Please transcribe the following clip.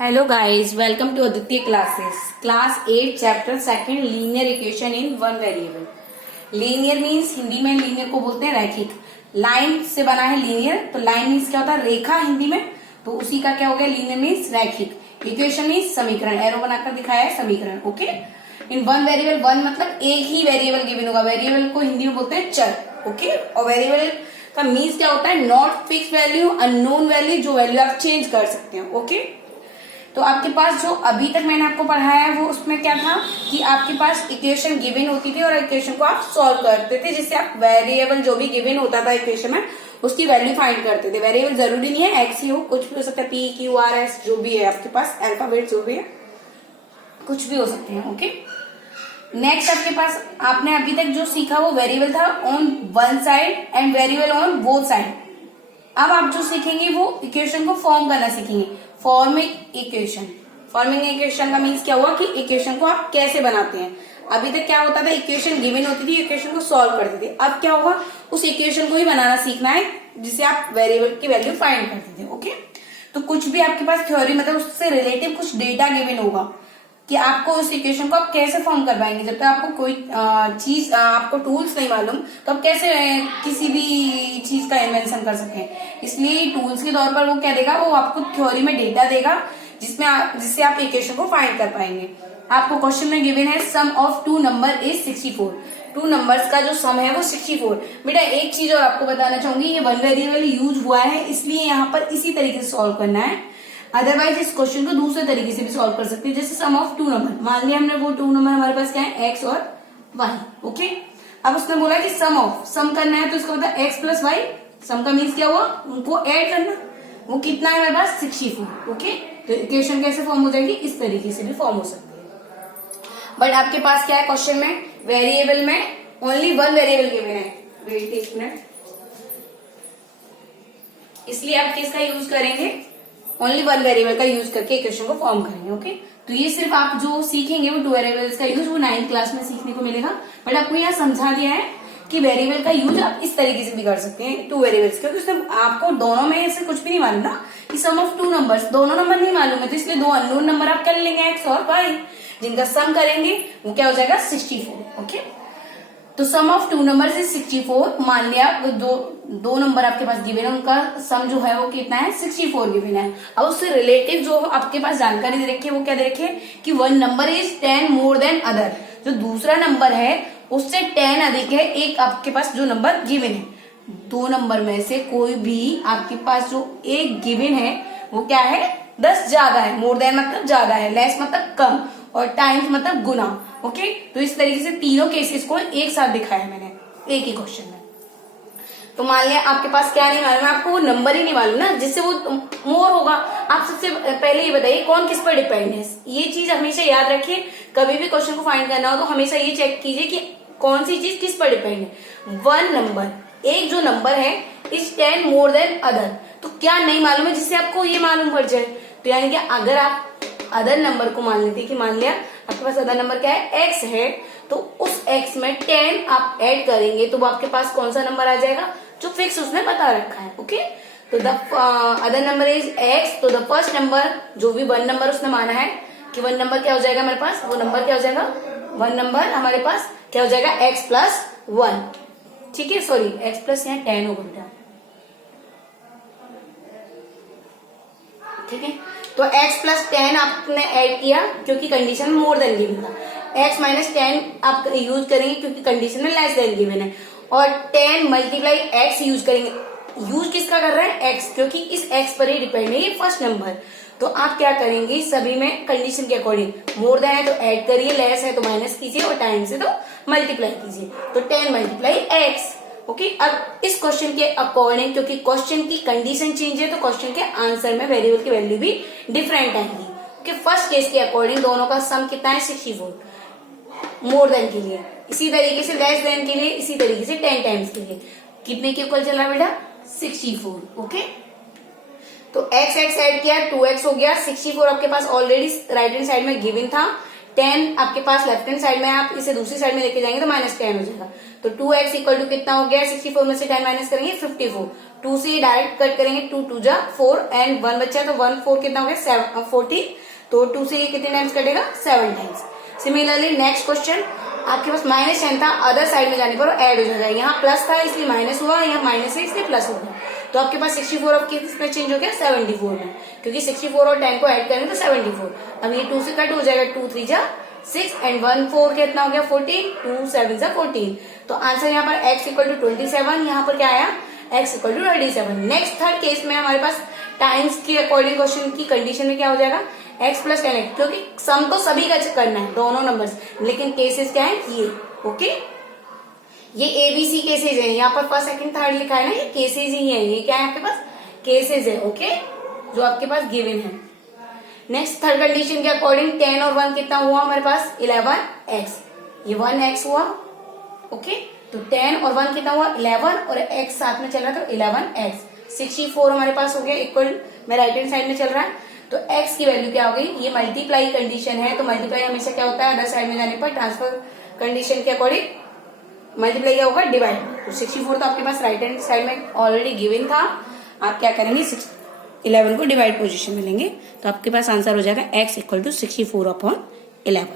Hello guys, welcome to Aditya classes. Class 8 chapter 2 linear equation in one variable. Linear means Hindi में linear को बोलते हैं रैखिक. Line से बना है लीनियर, तो लाइन मीन्स क्या होता है रेखा हिंदी में, तो उसी का क्या हो गया लीनियर मीन्स रैखिक. इक्वेशन मीन्स समीकरण, एरो बनाकर दिखाया है समीकरण. Okay, in one variable, one मतलब एक ही वेरिएबल गिवन होगा. वेरिएबल को हिंदी में बोलते हैं चर. ओके, और वेरिएबल का मीन्स क्या होता है not fix value, unknown value, जो वैल्यू आप चेंज कर सकते हैं. ओके, तो आपके पास जो अभी तक मैंने आपको पढ़ाया है वो उसमें क्या था कि आपके पास इक्वेशन गिवन होती थी और इक्वेशन को आप सॉल्व करते थे, जिससे आप वेरिएबल जो भी गिवन होता था इक्वेशन में उसकी वैल्यू फाइंड करते थे. वेरिएबल जरूरी नहीं है एक्स ही हो, कुछ भी हो सकता है, पी क्यू आर एस जो भी है आपके पास, अल्फाबेट जो भी है कुछ भी हो सकते हैं. ओके, नेक्स्ट आपके पास आपने अभी तक जो सीखा वो वेरिएबल था on one side and variable on both side. अब आप जो सीखेंगे वो इक्वेशन को फॉर्म करना सीखेंगे. फॉर्मिंग इक्वेशन, फॉर्मिंग इक्वेशन का मीन्स क्या हुआ कि इक्वेशन को आप कैसे बनाते हैं. अभी तक क्या होता था इक्वेशन गिवन होती थी, इक्वेशन को सॉल्व करते थे. अब क्या होगा उस इक्वेशन को ही बनाना सीखना है जिससे आप वेरिएबल की वैल्यू फाइंड करते थे. ओके, तो कुछ भी आपके पास थ्योरी मतलब उससे रिलेटिव कुछ डेटा गिवन होगा कि आपको उस इक्वेशन को आप कैसे फॉर्म कर पाएंगे. जब तक आपको कोई चीज आपको टूल्स नहीं मालूम तो आप कैसे किसी भी चीज का इन्वेंशन कर सकते हैं. इसलिए टूल्स के तौर पर वो क्या देगा, वो आपको थ्योरी में डेटा देगा जिससे आप इक्वेशन को फाइंड कर पाएंगे. आपको क्वेश्चन में गिवन है sum of two number is 64. Two numbers का जो सम है वो 64. बेटा एक चीज और आपको बताना चाहूंगी, ये वन वेरिएबल यूज हुआ है इसलिए यहाँ पर इसी तरीके से सॉल्व करना है. अदरवाइज इस क्वेश्चन को दूसरे तरीके से भी सॉल्व कर सकते हैं. जैसे सम ऑफ टू नंबर, मान लिया हमने वो टू नंबर हमारे पास क्या है एक्स और वाई. ओके, अब उसने बोला कि सम ऑफ, सम करना है तो इसको पता है एक्स प्लस वाई. सम का मीन्स क्या हुआ, उनको ऐड करना. वो कितना है हमारे पास 64. ओके, तो इक्वेशन कैसे फॉर्म हो जाएगी, इस तरीके से भी फॉर्म हो सकती है. बट आपके पास क्या है क्वेश्चन में, वेरिएबल में ओनली वन वेरिएबल गिवन है. वेट एक मिनट, इसलिए आप किसका यूज करेंगे, ओनली वन वेरिएबल का यूज करके इक्वेशन को फॉर्म करेंगे. ओके, तो ये सिर्फ आप जो सीखेंगे वो टू वेरिएबल्स का यूज वो 9th क्लास में सीखने को मिलेगा. बट आपको यहाँ समझा दिया है कि वेरिएबल का यूज आप इस तरीके से भी कर सकते हैं टू वेरिएबल्स, क्योंकि उसमें आपको दोनों में ऐसे कुछ भी नहीं मालूम ना कि सम ऑफ टू नंबर्स, दोनों नंबर नहीं मालूम है, तो इसलिए दो अननोन नंबर आप कर लेंगे एक्स और वाई, जिनका सम करेंगे वो क्या हो जाएगा 64. ओके, तो सम ऑफ टू नंबर इज 64. मान लिया दो नंबर आपके पास गिवन है, उनका सम जो है वो कितना है 64 गिवन है. अब उससे रिलेटिव जो आपके पास जानकारी दे रखी है वो क्या दे रखी है कि one number is 10 more than other. जो दूसरा नंबर है उससे 10 अधिक है एक आपके पास जो नंबर गिवन है. दो नंबर में से कोई भी आपके पास जो एक गिवन है वो क्या है 10 ज्यादा है. मोर देन मतलब ज्यादा है, लेस मतलब कम, और टाइम्स मतलब गुना. ओके, तो इस तरीके से तीनों केसेस को एक साथ दिखाया मैंने एक ही क्वेश्चन में. तो मान लिया आपके पास क्या नहीं मालूम है, आपको वो नंबर ही नहीं मालूम ना जिससे वो मोर होगा. आप सबसे पहले ये बताइए कौन किस पर डिपेंड है. ये चीज हमेशा याद रखिए, कभी भी क्वेश्चन को फाइंड करना हो तो हमेशा ये चेक कीजिए कि कौन सी चीज किस पर डिपेंड है. वन नंबर, एक जो नंबर है इज 10 मोर देन अदर, तो क्या नहीं मालूम है जिससे आपको ये मालूम पड़ जाए. तो यानी कि अगर आप अदर नंबर को मान लेते कि मान लिया आपके पास अदर नंबर क्या है एक्स है, तो उस एक्स में 10 आप ऐड करेंगे तो वो आपके पास कौन सा नंबर आ जाएगा जो फिक्स उसने बता रखा है. ओके, तो the other number is x, तो द फर्स्ट नंबर जो भी वन नंबर उसने माना है कि वन नंबर क्या हो जाएगा हमारे पास, वो नंबर क्या हो जाएगा, वन नंबर हमारे पास क्या हो जाएगा एक्स प्लस वन. ठीक है, सॉरी एक्स प्लस यहाँ 10 हो गया. ठीक है, तो x प्लस 10 आपने ऐड किया क्योंकि कंडीशन में मोर देन गिवन था. x माइनस 10 आप यूज करेंगे क्योंकि कंडीशन में लेस देन गिवन है, और 10 मल्टीप्लाई x यूज करेंगे. यूज किसका कर रहे हैं x, क्योंकि इस x पर ही डिपेंड है ये फर्स्ट नंबर. तो आप क्या करेंगे सभी में कंडीशन के अकॉर्डिंग, मोर देन है तो ऐड करिए, लेस है तो माइनस कीजिए, और टाइम्स है तो मल्टीप्लाई कीजिए. तो 10 मल्टीप्लाई x. ओके, अब इस क्वेश्चन के अकॉर्डिंग क्योंकि क्वेश्चन की कंडीशन चेंज है तो क्वेश्चन के आंसर में वेरिएबल की वैल्यू भी डिफरेंट आएंगी. ओके, फर्स्ट केस के अकॉर्डिंग दोनों का सम कितना है 64 मोर देन के लिए, इसी तरीके से लेस देन के लिए, इसी तरीके से 10 टाइम्स के लिए. कितने के इक्वल चला बेटा 64. ओके, तो x ऐड किया 2x हो गया. 64 आपके पास ऑलरेडी राइट हैंड साइड में गिवन था. 10 आपके पास लेफ्ट हैंड साइड में, आप इसे दूसरी साइड में लेके जाएंगे तो -10 हो जाएगा। तो 2x इक्वल टू कितना हो गया, 64 में से 10 माइनस करेंगे 54। 2 से डायरेक्ट कट करेंगे, 2 2 जा 4 एंड 1 बच्चा, तो 1 4 कितना हो गया 40। तो 2 से ये कितने टाइम्स कटेगा, 7 टाइम्स। सिमिलरली नेक्स्ट क्वेश्चन, आपके पास -10 था, अदर साइड में जाने पर ऐड हो जाएगा। यहाँ प्लस था इसलिए माइनस हुआ, यहाँ माइनस है इसलिए प्लस हो गया। तो आपके पास 64 अब किसमें चेंज हो गया, 74 में, क्योंकि 64 और 10 को ऐड करेंगे तो 74। अब ये 2 से कट हो जाएगा, 2 3 जा 6 एंड 1 4 कितना हो गया 14, 2 7 जा 14। तो आंसर यहाँ पर x इक्वल टू 27, यहाँ पर क्या आया x equal to 27। Next third case में हमारे पास टाइम्स के अकॉर्डिंग क्वेश्चन की कंडीशन में क्या हो जाएगा, x प्लस 10x, क्योंकि सम तो सभी का करना है दोनों नंबर्स, लेकिन केसेस क्या है ये। ओके, ये ABC केसेज है, यहाँ पर फर्स्ट सेकंड थर्ड लिखा है ना, ये केसेज ही है, ये क्या है आपके पास केसेज है। ओके, जो आपके पास गिवन है। नेक्स्ट थर्ड कंडीशन के अकॉर्डिंग 10 और 1 कितना हुआ हमारे पास 11x, ये 1x हुआ। ओके, तो 10 और 1 कितना हुआ 11 और x साथ में चल रहा था 11x। 64 हमारे पास हो गया इक्वल में राइट हैंड साइड में चल रहा है, तो x की वैल्यू क्या हो गई, ये मल्टीप्लाई कंडीशन है, तो मल्टीप्लाई हमेशा क्या होता है अदर साइड में जाने पर ट्रांसफर कंडीशन के अकॉर्डिंग मल्टीप्लाई क्या होगा, डिवाइड। तो 64 तो आपके पास राइट हैंड साइड में ऑलरेडी गिवन था, आप क्या करेंगे 11 को डिवाइड पोजीशन में लेंगे, तो आपके पास आंसर हो जाएगा x इक्वल टू 64/11।